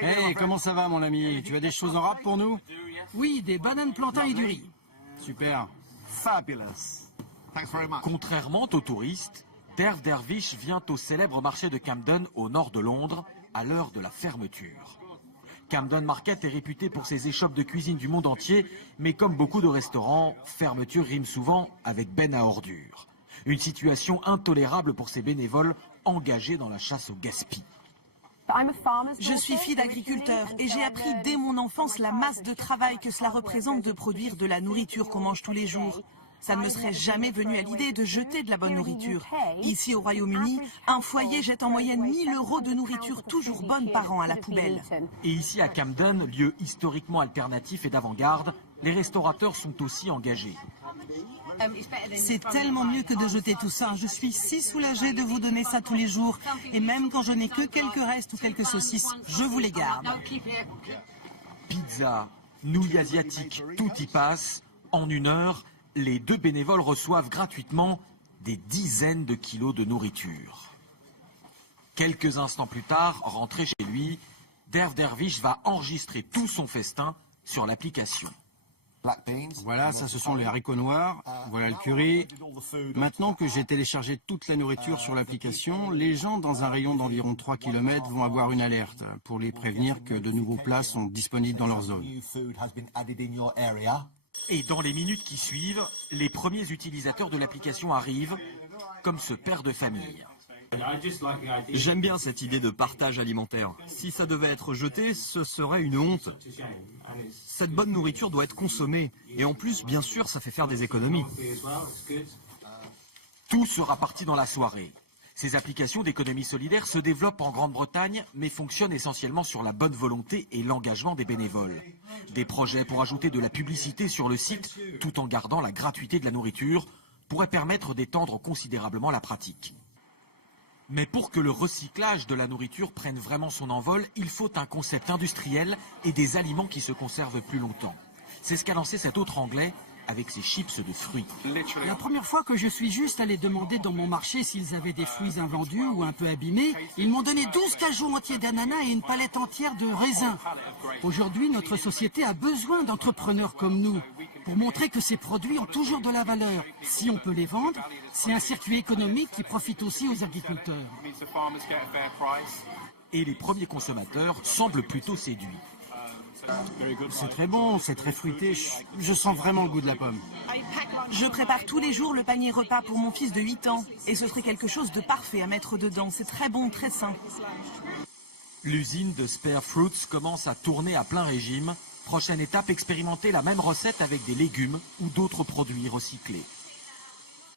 Hey, comment ça va mon ami? Tu as des choses en rap pour nous? Oui, des bananes, plantains et du riz. Super. Fabulous. Contrairement aux touristes, Derv Dervish vient au célèbre marché de Camden au nord de Londres à l'heure de la fermeture. Camden Market est réputé pour ses échoppes de cuisine du monde entier, mais comme beaucoup de restaurants, fermeture rime souvent avec benne à ordures. Une situation intolérable pour ces bénévoles engagés dans la chasse au gaspillage. Je suis fille d'agriculteur et j'ai appris dès mon enfance la masse de travail que cela représente de produire de la nourriture qu'on mange tous les jours. Ça ne me serait jamais venu à l'idée de jeter de la bonne nourriture. Ici au Royaume-Uni, un foyer jette en moyenne 1 000 € de nourriture toujours bonne par an à la poubelle. Et ici à Camden, lieu historiquement alternatif et d'avant-garde, les restaurateurs sont aussi engagés. C'est tellement mieux que de jeter tout ça. Je suis si soulagée de vous donner ça tous les jours. Et même quand je n'ai que quelques restes ou quelques saucisses, je vous les garde. Pizza, nouilles asiatiques, tout y passe. En 1 heure, les 2 bénévoles reçoivent gratuitement des dizaines de kilos de nourriture. Quelques instants plus tard, rentré chez lui, Derv Dervish va enregistrer tout son festin sur l'application. Voilà, ça ce sont les haricots noirs, voilà le curry. Maintenant que j'ai téléchargé toute la nourriture sur l'application, les gens dans un rayon d'environ 3 km vont avoir une alerte pour les prévenir que de nouveaux plats sont disponibles dans leur zone. Et dans les minutes qui suivent, les premiers utilisateurs de l'application arrivent, comme ce père de famille. J'aime bien cette idée de partage alimentaire. Si ça devait être jeté, ce serait une honte. Cette bonne nourriture doit être consommée. Et en plus, bien sûr, ça fait faire des économies. Tout sera parti dans la soirée. Ces applications d'économie solidaire se développent en Grande-Bretagne, mais fonctionnent essentiellement sur la bonne volonté et l'engagement des bénévoles. Des projets pour ajouter de la publicité sur le site, tout en gardant la gratuité de la nourriture, pourraient permettre d'étendre considérablement la pratique. Mais pour que le recyclage de la nourriture prenne vraiment son envol, il faut un concept industriel et des aliments qui se conservent plus longtemps. C'est ce qu'a lancé cet autre Anglais avec ses chips de fruits. La première fois que je suis juste allé demander dans mon marché s'ils avaient des fruits invendus ou un peu abîmés, ils m'ont donné 12 cajous entiers d'ananas et une palette entière de raisins. Aujourd'hui, notre société a besoin d'entrepreneurs comme nous pour montrer que ces produits ont toujours de la valeur. Si on peut les vendre, c'est un circuit économique qui profite aussi aux agriculteurs. Et les premiers consommateurs semblent plutôt séduits. C'est très bon, c'est très fruité, je sens vraiment le goût de la pomme. Je prépare tous les jours le panier repas pour mon fils de 8 ans. Et ce serait quelque chose de parfait à mettre dedans. C'est très bon, très sain. L'usine de Spare Fruits commence à tourner à plein régime. Prochaine étape, expérimenter la même recette avec des légumes ou d'autres produits recyclés.